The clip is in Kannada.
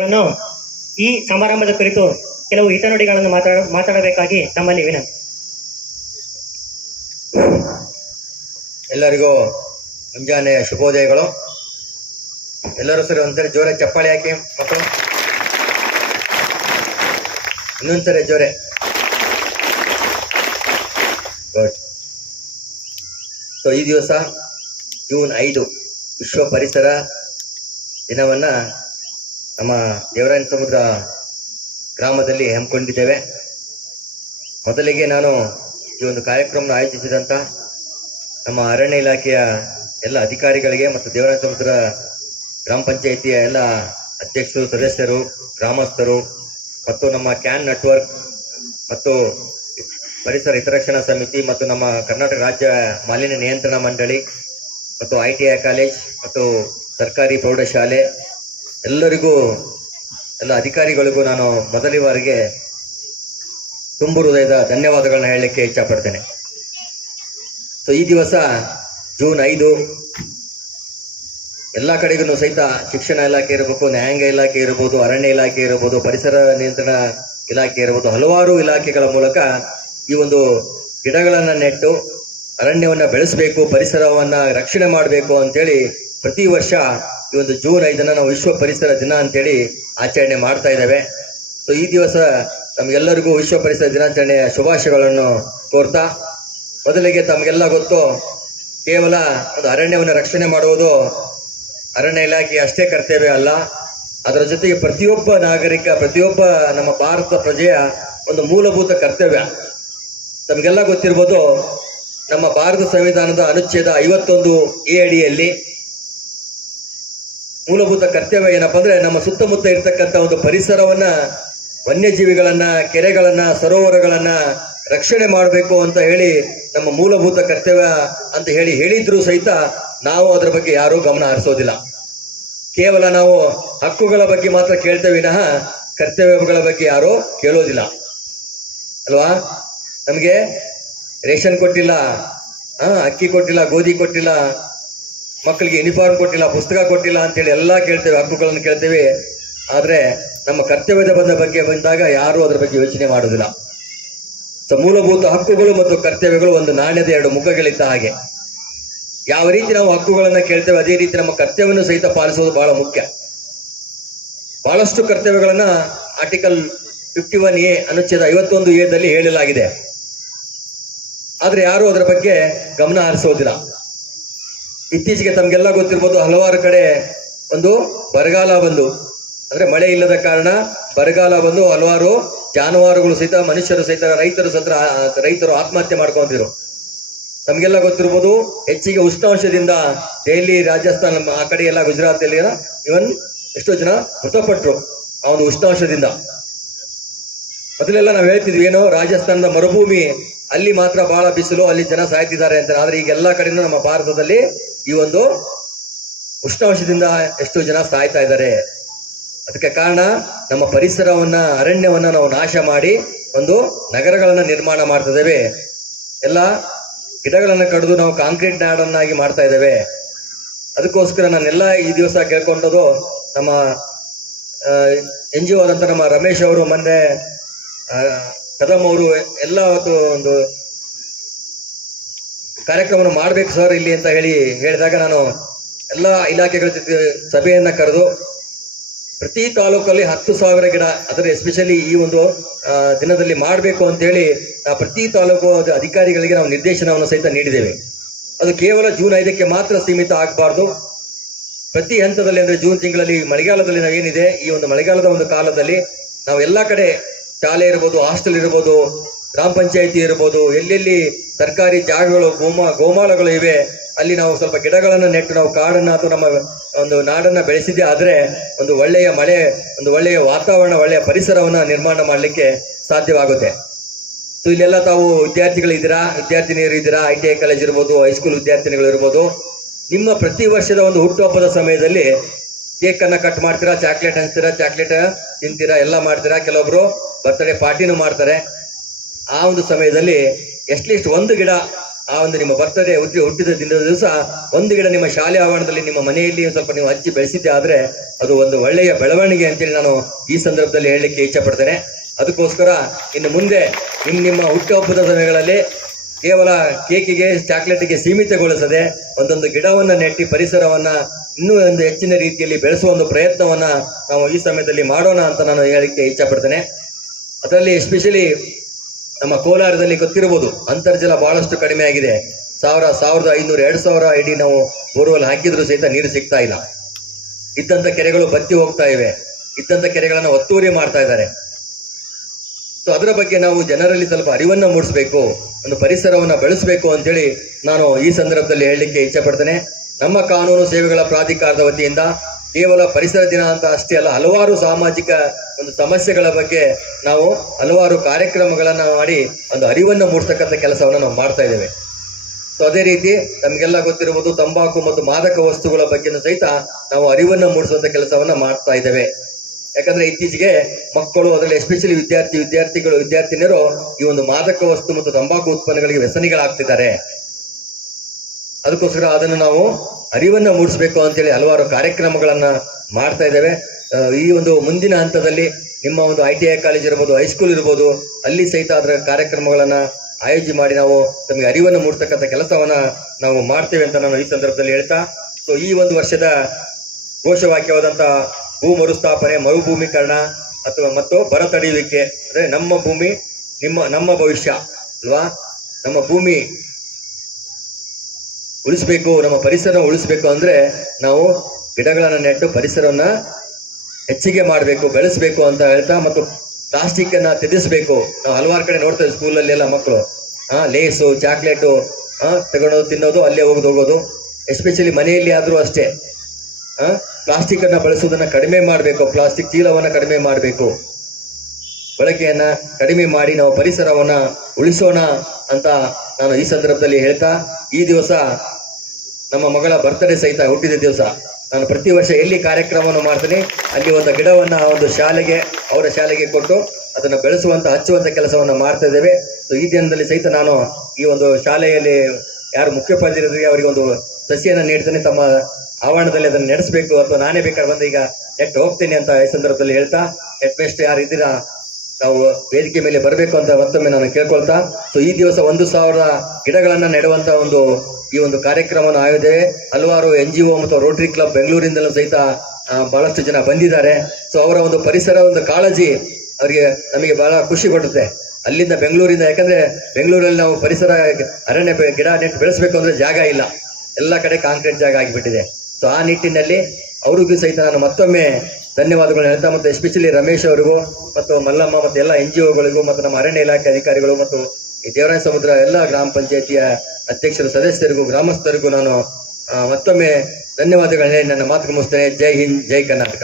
ಅವರನ್ನು ಈ ಸಮಾರಂಭದ ಕುರಿತು ಕೆಲವು ಹಿತನುಡಿಗಳನ್ನು ಮಾತಾಡ ಮಾತಾಡಬೇಕಾಗಿ ನಮ್ಮಲ್ಲಿ ವಿನಂತಿ. ಎಲ್ಲರಿಗೂ ಮುಂಜಾನೆ ಶುಭೋದಯಗಳು. ಎಲ್ಲರೂ ಸರಿ ಒಂದ್ಸರಿ ಜೋರೆ ಚಪ್ಪಾಳೆ ಹಾಕಿ ಮಕ್ಕಳು ಇನ್ನೊಂದ್ಸರಿ ಜೋರೆ. ಸೊ ಈ ದಿವಸ ಜೂನ್ ಐದು ವಿಶ್ವ ಪರಿಸರ ದಿನವನ್ನ ನಮ್ಮ ದೇವರಾಯನ ಸಮುದ್ರ ಗ್ರಾಮದಲ್ಲಿ ಹಮ್ಮಿಕೊಂಡಿದ್ದೇವೆ. ಮೊದಲಿಗೆ ನಾನು ಈ ಒಂದು ಕಾರ್ಯಕ್ರಮ ಆಯೋಜಿಸಿದಂತ ನಮ್ಮ ಅರಣ್ಯ ಇಲಾಖೆಯ ಎಲ್ಲ ಅಧಿಕಾರಿಗಳಿಗೆ ಮತ್ತು ದೇವರಾಯ ಸಮುದ್ರ ಗ್ರಾಮ ಪಂಚಾಯಿತಿಯ ಎಲ್ಲ ಅಧ್ಯಕ್ಷರು, ಸದಸ್ಯರು, ಗ್ರಾಮಸ್ಥರು ಮತ್ತು ನಮ್ಮ ಕ್ಯಾನ್ ನೆಟ್ವರ್ಕ್ ಮತ್ತು ಪರಿಸರ ಹಿತರಕ್ಷಣಾ ಸಮಿತಿ ಮತ್ತು ನಮ್ಮ ಕರ್ನಾಟಕ ರಾಜ್ಯ ಮಾಲಿನ್ಯ ನಿಯಂತ್ರಣ ಮಂಡಳಿ ಮತ್ತು ಐ ಐ ಕಾಲೇಜ್ ಮತ್ತು ಸರ್ಕಾರಿ ಪ್ರೌಢಶಾಲೆ ಎಲ್ಲರಿಗೂ, ಎಲ್ಲ ಅಧಿಕಾರಿಗಳಿಗೂ ನಾನು ಮೊದಲ ಬಾರಿಗೆ ತುಂಬು ಹೃದಯದ ಧನ್ಯವಾದಗಳನ್ನ ಹೇಳಲಿಕ್ಕೆ ಇಚ್ಛಪಡ್ತೇನೆ. ಸೊ ಈ ದಿವಸ ಜೂನ್ ಐದು, ಎಲ್ಲ ಕಡೆಗೂ ಸಹಿತ ಶಿಕ್ಷಣ ಇಲಾಖೆ ಇರಬೇಕು, ನ್ಯಾಯಾಂಗ ಇಲಾಖೆ ಇರಬಹುದು, ಅರಣ್ಯ ಇಲಾಖೆ ಇರಬಹುದು, ಪರಿಸರ ನಿಯಂತ್ರಣ ಇಲಾಖೆ ಇರಬಹುದು, ಹಲವಾರು ಇಲಾಖೆಗಳ ಮೂಲಕ ಈ ಒಂದು ಗಿಡಗಳನ್ನ ನೆಟ್ಟು ಅರಣ್ಯವನ್ನ ಬೆಳೆಸಬೇಕು, ಪರಿಸರವನ್ನ ರಕ್ಷಣೆ ಮಾಡಬೇಕು ಅಂತೇಳಿ ಪ್ರತಿ ವರ್ಷ ಈ ಒಂದು ಜೂನ್ ಐದನ್ನ ನಾವು ವಿಶ್ವ ಪರಿಸರ ದಿನ ಅಂತೇಳಿ ಆಚರಣೆ ಮಾಡ್ತಾ ಇದ್ದೇವೆ. ಸೊ ಈ ದಿವಸ ನಮಗೆಲ್ಲರಿಗೂ ವಿಶ್ವ ಪರಿಸರ ದಿನಾಚರಣೆಯ ಶುಭಾಶಯಗಳನ್ನು ಕೋರ್ತಾ, ಮೊದಲಿಗೆ ತಮಗೆಲ್ಲ ಗೊತ್ತು, ಕೇವಲ ಒಂದು ಅರಣ್ಯವನ್ನು ರಕ್ಷಣೆ ಮಾಡುವುದು ಅರಣ್ಯ ಇಲಾಖೆ ಅಷ್ಟೇ ಕರ್ತವ್ಯ ಅಲ್ಲ, ಅದರ ಜೊತೆಗೆ ಪ್ರತಿಯೊಬ್ಬ ನಾಗರಿಕ, ಪ್ರತಿಯೊಬ್ಬ ನಮ್ಮ ಭಾರತ ಪ್ರಜೆಯ ಒಂದು ಮೂಲಭೂತ ಕರ್ತವ್ಯ. ತಮಗೆಲ್ಲ ಗೊತ್ತಿರ್ಬೋದು, ನಮ್ಮ ಭಾರತ ಸಂವಿಧಾನದ ಅನುಚ್ಛೇದ ಐವತ್ತೊಂದು ಎ ಅಡಿಯಲ್ಲಿ ಮೂಲಭೂತ ಕರ್ತವ್ಯ ಏನಪ್ಪಾ ಅಂದ್ರೆ ನಮ್ಮ ಸುತ್ತಮುತ್ತ ಇರತಕ್ಕಂತ ಒಂದು ಪರಿಸರವನ್ನ, ವನ್ಯಜೀವಿಗಳನ್ನ, ಕೆರೆಗಳನ್ನ, ಸರೋವರಗಳನ್ನ ರಕ್ಷಣೆ ಮಾಡಬೇಕು ಅಂತ ಹೇಳಿ ನಮ್ಮ ಮೂಲಭೂತ ಕರ್ತವ್ಯ ಅಂತ ಹೇಳಿ ಹೇಳಿದ್ರು ಸಹಿತ ನಾವು ಅದರ ಬಗ್ಗೆ ಯಾರೂ ಗಮನ ಹರಿಸೋದಿಲ್ಲ. ಕೇವಲ ನಾವು ಹಕ್ಕುಗಳ ಬಗ್ಗೆ ಮಾತ್ರ ಕೇಳ್ತೇವೆ ವಿನಃ ಕರ್ತವ್ಯಗಳ ಬಗ್ಗೆ ಯಾರೂ ಕೇಳೋದಿಲ್ಲ. ಅಲ್ವಾ? ನಮಗೆ ರೇಷನ್ ಕೊಟ್ಟಿಲ್ಲ, ಆ, ಅಕ್ಕಿ ಕೊಟ್ಟಿಲ್ಲ, ಗೋಧಿ ಕೊಟ್ಟಿಲ್ಲ ಮಕ್ಕಳಿಗೆ ಯೂನಿಫಾರ್ಮ್ ಕೊಟ್ಟಿಲ್ಲ, ಪುಸ್ತಕ ಕೊಟ್ಟಿಲ್ಲ ಅಂತೇಳಿ ಎಲ್ಲ ಕೇಳ್ತೇವೆ, ಹಕ್ಕುಗಳನ್ನು ಕೇಳ್ತೇವೆ. ಆದ್ರೆ ನಮ್ಮ ಕರ್ತವ್ಯದ ಬಂದ ಬಗ್ಗೆ ಬಂದಾಗ ಯಾರು ಅದರ ಬಗ್ಗೆ ಯೋಚನೆ ಮಾಡೋದಿಲ್ಲ ಸೊ ಮೂಲಭೂತ ಹಕ್ಕುಗಳು ಮತ್ತು ಕರ್ತವ್ಯಗಳು ಒಂದು ನಾಣ್ಯದ ಎರಡು ಮುಖಗಳಿದ್ದ ಹಾಗೆ. ಯಾವ ರೀತಿ ನಾವು ಹಕ್ಕುಗಳನ್ನ ಕೇಳ್ತೇವೆ, ಅದೇ ರೀತಿ ನಮ್ಮ ಕರ್ತವ್ಯವನ್ನು ಸಹಿತ ಪಾಲಿಸುವುದು ಬಹಳ ಮುಖ್ಯ. ಬಹಳಷ್ಟು ಕರ್ತವ್ಯಗಳನ್ನ ಆರ್ಟಿಕಲ್ ಫಿಫ್ಟಿ ಒನ್ ಎ ಅನುಚ್ಛೇದ ಐವತ್ತೊಂದು ಎ ದಲ್ಲಿ ಹೇಳಲಾಗಿದೆ. ಆದ್ರೆ ಯಾರು ಅದರ ಬಗ್ಗೆ ಗಮನ ಹರಿಸೋದಿಲ್ಲ ಇತ್ತೀಚೆಗೆ ತಮ್ಗೆಲ್ಲ ಗೊತ್ತಿರ್ಬೋದು ಹಲವಾರು ಕಡೆ ಒಂದು ಬರಗಾಲ ಬಂದು. ಅಂದ್ರೆ ಮಳೆ ಇಲ್ಲದ ಕಾರಣ ಬರಗಾಲ ಬಂದು ಹಲವಾರು ಜಾನುವಾರುಗಳು ಸಹಿತ, ಮನುಷ್ಯರು ಸಹಿತ, ರೈತರು ಸತ್ರ ರೈತರು ಆತ್ಮಹತ್ಯೆ ಮಾಡ್ಕೊಂತಿದ್ರು. ತಮ್ಗೆಲ್ಲ ಗೊತ್ತಿರ್ಬೋದು ಹೆಚ್ಚಿಗೆ ಉಷ್ಣಾಂಶದಿಂದ ದೆಹಲಿ, ರಾಜಸ್ಥಾನ ಆ ಕಡೆ ಎಲ್ಲ ಗುಜರಾತ್ ಅಲ್ಲಿ ಇವನ್ ಎಷ್ಟೋ ಜನ ಮೃತಪಟ್ಟರು ಆ ಒಂದು ಉಷ್ಣಾಂಶದಿಂದ. ಮೊದಲೆಲ್ಲ ನಾವು ಹೇಳ್ತಿದ್ವಿ, ಏನೋ ರಾಜಸ್ಥಾನದ ಮರುಭೂಮಿ ಅಲ್ಲಿ ಮಾತ್ರ ಬಹಳ ಬಿಸಿಲು, ಅಲ್ಲಿ ಜನ ಸಾಯ್ತಿದ್ದಾರೆ ಅಂತ. ಆದ್ರೆ ಈಗ ಕಡೆನೂ ನಮ್ಮ ಭಾರತದಲ್ಲಿ ಈ ಒಂದು ಉಷ್ಣಾಂಶದಿಂದ ಎಷ್ಟು ಜನ ಸಾಯ್ತಾ ಇದ್ದಾರೆ. ಅದಕ್ಕೆ ಕಾರಣ ನಮ್ಮ ಪರಿಸರವನ್ನ, ಅರಣ್ಯವನ್ನ ನಾವು ನಾಶ ಮಾಡಿ ಒಂದು ನಗರಗಳನ್ನ ನಿರ್ಮಾಣ ಮಾಡ್ತಿದ್ದೇವೆ ಎಲ್ಲ ಗಿಡಗಳನ್ನ ಕಡಿದು ನಾವು ಕಾಂಕ್ರೀಟ್ ನಾಡನ್ನಾಗಿ ಮಾಡ್ತಾ ಇದ್ದೇವೆ. ಅದಕ್ಕೋಸ್ಕರ ನಾನೆಲ್ಲ ಈ ದಿವಸ ಕೇಳ್ಕೊಂಡದು ನಮ್ಮ ಎನ್ ಜಿ ಆದಂತ ನಮ್ಮ ರಮೇಶ್ ಅವರು, ಮೊನ್ನೆ ಕದಮ್ ಕದಂ ಅವರು ಎಲ್ಲ ಒಂದು ಕಾರ್ಯಕ್ರಮವನ್ನು ಮಾಡ್ಬೇಕು ಸರ್ ಇಲ್ಲಿ ಅಂತ ಹೇಳಿ ಹೇಳಿದಾಗ ನಾನು ಎಲ್ಲ ಇಲಾಖೆಗಳ ಜೊತೆ ಸಭೆಯನ್ನ ಕರೆದು ಪ್ರತಿ ತಾಲೂಕಲ್ಲಿ ಹತ್ತು ಸಾವಿರ ಗಿಡ ಅದರ ಎಸ್ಪೆಷಲಿ ಈ ಒಂದು ದಿನದಲ್ಲಿ ಮಾಡಬೇಕು ಅಂತ ಹೇಳಿ, ಆ, ಪ್ರತಿ ತಾಲೂಕು ಅಧಿಕಾರಿಗಳಿಗೆ ನಾವು ನಿರ್ದೇಶನವನ್ನು ಸಹಿತ ನೀಡಿದ್ದೇವೆ. ಅದು ಕೇವಲ ಜೂನ್ ಐದಕ್ಕೆ ಮಾತ್ರ ಸೀಮಿತ ಆಗಬಾರ್ದು. ಪ್ರತಿ ಹಂತದಲ್ಲಿ ಅಂದರೆ ಜೂನ್ ತಿಂಗಳಲ್ಲಿ ಮಳೆಗಾಲದಲ್ಲಿ ನಾವೇನಿದೆ, ಈ ಒಂದು ಮಳೆಗಾಲದ ಒಂದು ಕಾಲದಲ್ಲಿ ನಾವು ಎಲ್ಲ ಕಡೆ ಶಾಲೆ ಇರ್ಬೋದು, ಹಾಸ್ಟೆಲ್ ಇರ್ಬೋದು ಗ್ರಾಮ ಪಂಚಾಯಿತಿ ಇರ್ಬೋದು, ಎಲ್ಲೆಲ್ಲಿ ಸರ್ಕಾರಿ ಜಾಗಗಳು, ಗೋಮಾ, ಗೋಮಾಳಗಳು ಇವೆ, ಅಲ್ಲಿ ನಾವು ಸ್ವಲ್ಪ ಗಿಡಗಳನ್ನು ನೆಟ್ಟು ನಾವು ಕಾಡನ್ನು ಅಥವಾ ನಮ್ಮ ಒಂದು ನಾಡನ್ನು ಬೆಳೆಸಿದ್ದೆ ಆದರೆ ಒಂದು ಒಳ್ಳೆಯ ಮಳೆ, ಒಂದು ಒಳ್ಳೆಯ ವಾತಾವರಣ, ಒಳ್ಳೆಯ ಪರಿಸರವನ್ನು ನಿರ್ಮಾಣ ಮಾಡಲಿಕ್ಕೆ ಸಾಧ್ಯವಾಗುತ್ತೆ. ಸೊ ಇಲ್ಲೆಲ್ಲ ತಾವು ವಿದ್ಯಾರ್ಥಿಗಳಿದ್ದೀರಾ ವಿದ್ಯಾರ್ಥಿನಿಯರು ಇದ್ದೀರಾ? ಐ ಟಿ ಐ ಕಾಲೇಜ್ ಇರ್ಬೋದು ಹೈಸ್ಕೂಲ್ ವಿದ್ಯಾರ್ಥಿನಿಗಳು ಇರ್ಬೋದು. ನಿಮ್ಮ ಪ್ರತಿ ವರ್ಷದ ಒಂದು ಹುಟ್ಟುಹಬ್ಬದ ಸಮಯದಲ್ಲಿ ಕೇಕನ್ನು ಕಟ್ ಮಾಡ್ತೀರಾ? ಚಾಕ್ಲೇಟ್ ಹಂಚ್ತೀರಾ? ಚಾಕ್ಲೇಟ್ ತಿಂತೀರಾ? ಎಲ್ಲ ಮಾಡ್ತೀರಾ? ಕೆಲವೊಬ್ರು ಬರ್ತಡೇ ಪಾರ್ಟಿನೂ ಮಾಡ್ತಾರೆ. ಆ ಒಂದು ಸಮಯದಲ್ಲಿ ಎಟ್ಲೀಸ್ಟ್ ಒಂದು ಗಿಡ ಆ ಒಂದು ನಿಮ್ಮ ಬರ್ತಡೇ ಹುಟ್ಟಿ ಹುಟ್ಟಿದ ದಿನದ ದಿವಸ ಒಂದು ಗಿಡ ನಿಮ್ಮ ಶಾಲೆ ಆವರಣದಲ್ಲಿ ನಿಮ್ಮ ಮನೆಯಲ್ಲಿ ಸ್ವಲ್ಪ ನೀವು ಹಚ್ಚಿ ಬೆಳೆಸಿದ್ದೆ ಆದ್ರೆ ಅದು ಒಂದು ಒಳ್ಳೆಯ ಬೆಳವಣಿಗೆ ಅಂತೇಳಿ ನಾನು ಈ ಸಂದರ್ಭದಲ್ಲಿ ಹೇಳಲಿಕ್ಕೆ ಇಚ್ಛಪಡ್ತೇನೆ ಅದಕ್ಕೋಸ್ಕರ ಇನ್ನು ಮುಂದೆ ನಿಮ್ಮ ನಿಮ್ಮ ಹುಟ್ಟುಹಬ್ಬದ ಸಮಯಗಳಲ್ಲಿ ಕೇವಲ ಕೇಕಿಗೆ ಚಾಕ್ಲೇಟ್ಗೆ ಸೀಮಿತಗೊಳಿಸದೆ ಒಂದೊಂದು ಗಿಡವನ್ನು ನೆಟ್ಟಿ ಪರಿಸರವನ್ನ ಇನ್ನೂ ಒಂದು ಹೆಚ್ಚಿನ ರೀತಿಯಲ್ಲಿ ಬೆಳೆಸುವ ಒಂದು ಪ್ರಯತ್ನವನ್ನ ನಾವು ಈ ಸಮಯದಲ್ಲಿ ಮಾಡೋಣ ಅಂತ ನಾನು ಹೇಳಲಿಕ್ಕೆ ಇಚ್ಛಪಡ್ತೇನೆ ಅದರಲ್ಲಿ ಎಸ್ಪೆಷಲಿ ನಮ್ಮ ಕೋಲಾರದಲ್ಲಿ ಗೊತ್ತಿರಬಹುದು, ಅಂತರ್ಜಲ ಬಹಳಷ್ಟು ಕಡಿಮೆ ಆಗಿದೆ. ಸಾವಿರ, ಸಾವಿರದ ಐನೂರು, ಎರಡು ಸಾವಿರ ಇಡೀ ನಾವು ಬೋರ್ವೆಲ್ ಹಾಕಿದ್ರು ಸಹಿತ ನೀರು ಸಿಗ್ತಾ ಇಲ್ಲ. ಇದ್ದಂತ ಕೆರೆಗಳು ಬತ್ತಿ ಹೋಗ್ತಾ ಇವೆ. ಇದ್ದಂತ ಕೆರೆಗಳನ್ನು ಒತ್ತುವರಿ ಮಾಡ್ತಾ ಇದ್ದಾರೆ. ಸೊ ಅದರ ಬಗ್ಗೆ ನಾವು ಜನರಲ್ಲಿ ಸ್ವಲ್ಪ ಅರಿವನ್ನು ಮೂಡಿಸಬೇಕು, ಒಂದು ಪರಿಸರವನ್ನ ಬೆಳೆಸಬೇಕು ಅಂತೇಳಿ ನಾನು ಈ ಸಂದರ್ಭದಲ್ಲಿ ಹೇಳಲಿಕ್ಕೆ ಇಚ್ಛೆ ಪಡ್ತೇನೆ. ನಮ್ಮ ಕಾನೂನು ಸೇವೆಗಳ ಪ್ರಾಧಿಕಾರದ ವತಿಯಿಂದ ಕೇವಲ ಪರಿಸರ ದಿನ ಅಂತ ಅಷ್ಟೇ ಅಲ್ಲ, ಹಲವಾರು ಸಾಮಾಜಿಕ ಒಂದು ಸಮಸ್ಯೆಗಳ ಬಗ್ಗೆ ನಾವು ಹಲವಾರು ಕಾರ್ಯಕ್ರಮಗಳನ್ನು ಮಾಡಿ ಒಂದು ಅರಿವನ್ನು ಮೂಡಿಸ್ತಕ್ಕಂಥ ಕೆಲಸವನ್ನು ನಾವು ಮಾಡ್ತಾ ಇದ್ದೇವೆ. ಸೊ ಅದೇ ರೀತಿ ನಮಗೆಲ್ಲ ಗೊತ್ತಿರುವುದು ತಂಬಾಕು ಮತ್ತು ಮಾದಕ ವಸ್ತುಗಳ ಬಗ್ಗೆ ಸಹಿತ ನಾವು ಅರಿವನ್ನ ಮೂಡಿಸುವಂಥ ಕೆಲಸವನ್ನ ಮಾಡ್ತಾ ಇದ್ದೇವೆ. ಯಾಕಂದ್ರೆ ಇತ್ತೀಚೆಗೆ ಮಕ್ಕಳು ಅದರಲ್ಲಿ ಎಸ್ಪೆಷಲಿ ವಿದ್ಯಾರ್ಥಿ, ವಿದ್ಯಾರ್ಥಿಗಳು, ವಿದ್ಯಾರ್ಥಿನಿಯರು ಈ ಒಂದು ಮಾದಕ ವಸ್ತು ಮತ್ತು ತಂಬಾಕು ಉತ್ಪನ್ನಗಳಿಗೆ ವ್ಯಸನಿಗಳಾಗ್ತಿದ್ದಾರೆ. ಅದಕ್ಕೋಸ್ಕರ ಅದನ್ನು ನಾವು ಅರಿವನ್ನ ಮೂಡಿಸಬೇಕು ಅಂತೇಳಿ ಹಲವಾರು ಕಾರ್ಯಕ್ರಮಗಳನ್ನು ಮಾಡ್ತಾ ಇದ್ದೇವೆ. ಈ ಒಂದು ಮುಂದಿನ ಹಂತದಲ್ಲಿ ನಿಮ್ಮ ಒಂದು ಐ ಟಿ ಐ ಕಾಲೇಜ್ ಇರ್ಬೋದು ಹೈಸ್ಕೂಲ್ ಇರ್ಬೋದು, ಅಲ್ಲಿ ಸಹಿತ ಅದರ ಕಾರ್ಯಕ್ರಮಗಳನ್ನು ಆಯೋಜನೆ ಮಾಡಿ ನಾವು ತಮಗೆ ಅರಿವನ್ನು ಮೂಡಿಸ್ತಕ್ಕಂಥ ಕೆಲಸವನ್ನ ನಾವು ಮಾಡ್ತೇವೆ ಅಂತ ನಾನು ಈ ಸಂದರ್ಭದಲ್ಲಿ ಹೇಳ್ತಾ ಸೊ ಈ ಒಂದು ವರ್ಷದ ಘೋಷವಾಕ್ಯವಾದಂಥ ಭೂ ಮರುಸ್ಥಾಪನೆ, ಮರುಭೂಮೀಕರಣ ಅಥವಾ ಮತ್ತು ಬರ ತಡೆಯುವಿಕೆ, ಅಂದ್ರೆ ನಮ್ಮ ಭೂಮಿ, ನಿಮ್ಮ, ನಮ್ಮ ಭವಿಷ್ಯ, ಅಲ್ವಾ? ನಮ್ಮ ಭೂಮಿ ಉಳಿಸ್ಬೇಕು, ನಮ್ಮ ಪರಿಸರ ಉಳಿಸ್ಬೇಕು ಅಂದ್ರೆ ನಾವು ಗಿಡಗಳನ್ನ ನೆಟ್ಟು ಪರಿಸರವನ್ನ ಹೆಚ್ಚಿಗೆ ಮಾಡಬೇಕು, ಬೆಳೆಸಬೇಕು ಅಂತ ಹೇಳ್ತಾ ಮತ್ತು ಪ್ಲಾಸ್ಟಿಕ್ ಅನ್ನ ನಾವು ಹಲವಾರು ಕಡೆ ನೋಡ್ತೇವೆ ಸ್ಕೂಲಲ್ಲಿ ಎಲ್ಲ ಮಕ್ಕಳು ಹಾ, ಲೇಸು, ಚಾಕ್ಲೇಟು, ಹಾ ತಗೊಳೋದು ತಿನ್ನೋದು, ಅಲ್ಲೇ ಹೋಗೋದು ಹೋಗೋದು. ಎಸ್ಪೆಷಲಿ ಮನೆಯಲ್ಲಿ ಆದ್ರೂ ಅಷ್ಟೇ. ಹಾ ಪ್ಲಾಸ್ಟಿಕ್ ಅನ್ನ ಬಳಸೋದನ್ನ ಕಡಿಮೆ ಮಾಡಬೇಕು, ಪ್ಲಾಸ್ಟಿಕ್ ಚೀಲವನ್ನ ಕಡಿಮೆ ಮಾಡಬೇಕು. ಬಳಕೆಯನ್ನ ಕಡಿಮೆ ಮಾಡಿ ನಾವು ಪರಿಸರವನ್ನ ಉಳಿಸೋಣ ಅಂತ ನಾನು ಈ ಸಂದರ್ಭದಲ್ಲಿ ಹೇಳ್ತಾ, ಈ ದಿವಸ ನಮ್ಮ ಮಗಳ ಬರ್ತ್ಡೇ ಸಹಿತ ಹುಟ್ಟಿದ ದಿವಸ. ನಾನು ಪ್ರತಿ ವರ್ಷ ಎಲ್ಲಿ ಕಾರ್ಯಕ್ರಮವನ್ನು ಮಾಡ್ತೀನಿ, ಅಲ್ಲಿ ಒಂದು ಗಿಡವನ್ನು, ಒಂದು ಶಾಲೆಗೆ, ಅವರ ಶಾಲೆಗೆ ಕೊಟ್ಟು ಅದನ್ನು ಬೆಳೆಸುವಂತ, ಹಚ್ಚುವಂತ ಕೆಲಸವನ್ನು ಮಾಡ್ತಾ ಇದ್ದೇವೆ. ಸೊ ಈ ದಿನದಲ್ಲಿ ಸಹಿತ ನಾನು ಈ ಒಂದು ಶಾಲೆಯಲ್ಲಿ ಯಾರು ಮುಖ್ಯೋಪಾಧ್ಯಾಯರಿಗೆ ಅವರಿಗೆ ಒಂದು ಸಸಿಯನ್ನ ನೀಡ್ತೇನೆ, ತಮ್ಮ ಆವರಣದಲ್ಲಿ ಅದನ್ನು ನಡೆಸಬೇಕು. ಅಥವಾ ನಾನೇ ಬೇಕಾದ್ರೆ ಬಂದು ಈಗ ನೆಟ್ಟು ಹೋಗ್ತೀನಿ ಅಂತ ಈ ಸಂದರ್ಭದಲ್ಲಿ ಹೇಳ್ತಾ ಎಟ್ ಬೆಸ್ಟ್ ಯಾರು ಇದ್ದೀರಾ ನಾವು ವೇದಿಕೆ ಮೇಲೆ ಬರಬೇಕು ಅಂತ ಮತ್ತೊಮ್ಮೆ ನಾನು ಕೇಳ್ಕೊಳ್ತಾ ಸೊ ಈ ದಿವಸ ಒಂದು ಸಾವಿರ ಗಿಡಗಳನ್ನ ನೆಡುವಂತ ಒಂದು, ಈ ಒಂದು ಕಾರ್ಯಕ್ರಮವನ್ನು ಆಯೋಜನೆ ಹಲವಾರು ಎನ್ ಜಿ ಒ ಮತ್ತು ರೋಟರಿ ಕ್ಲಬ್ ಬೆಂಗಳೂರಿಂದಲೂ ಸಹಿತ ಬಹಳಷ್ಟು ಜನ ಬಂದಿದ್ದಾರೆ. ಸೊ ಅವರ ಒಂದು ಪರಿಸರ, ಒಂದು ಕಾಳಜಿ ಅವರಿಗೆ ನಮಗೆ ಬಹಳ ಖುಷಿ ಕೊಡುತ್ತೆ. ಅಲ್ಲಿಂದ ಬೆಂಗಳೂರಿಂದ, ಯಾಕಂದ್ರೆ ಬೆಂಗಳೂರಲ್ಲಿ ನಾವು ಪರಿಸರ, ಅರಣ್ಯ ಗಿಡ ನೆಟ್ಟು ಬೆಳೆಸಬೇಕು ಅಂದ್ರೆ ಜಾಗ ಇಲ್ಲ. ಎಲ್ಲ ಕಡೆ ಕಾಂಕ್ರೀಟ್ ಜಾಗ ಆಗಿಬಿಟ್ಟಿದೆ. ಸೊ ಆ ನಿಟ್ಟಿನಲ್ಲಿ ಅವರಿಗೂ ಸಹಿತ ನಾನು ಮತ್ತೊಮ್ಮೆ ಧನ್ಯವಾದಗಳನ್ನ ಹೇಳ್ತಾ ಮತ್ತು ಎಸ್ಪೆಷಲಿ ರಮೇಶ್ ಅವರಿಗೂ ಮತ್ತು ಮಲ್ಲಮ್ಮ ಮತ್ತು ಎಲ್ಲ ಎನ್ ಜಿ ಮತ್ತು ನಮ್ಮ ಅರಣ್ಯ ಇಲಾಖೆ ಅಧಿಕಾರಿಗಳು ಮತ್ತು ಈ ದೇವರಾಯ ಸಮುದ್ರ ಎಲ್ಲ ಗ್ರಾಮ ಪಂಚಾಯತಿಯ ಅಧ್ಯಕ್ಷರು ಸದಸ್ಯರಿಗೂ ಗ್ರಾಮಸ್ಥರಿಗೂ ನಾನು ಮತ್ತೊಮ್ಮೆ ಧನ್ಯವಾದಗಳು ಹೇಳಿ ನನ್ನ ಮಾತು ಮುಗಿಸ್ತೇನೆ. ಜೈ ಹಿಂದ್, ಜೈ ಕರ್ನಾಟಕ.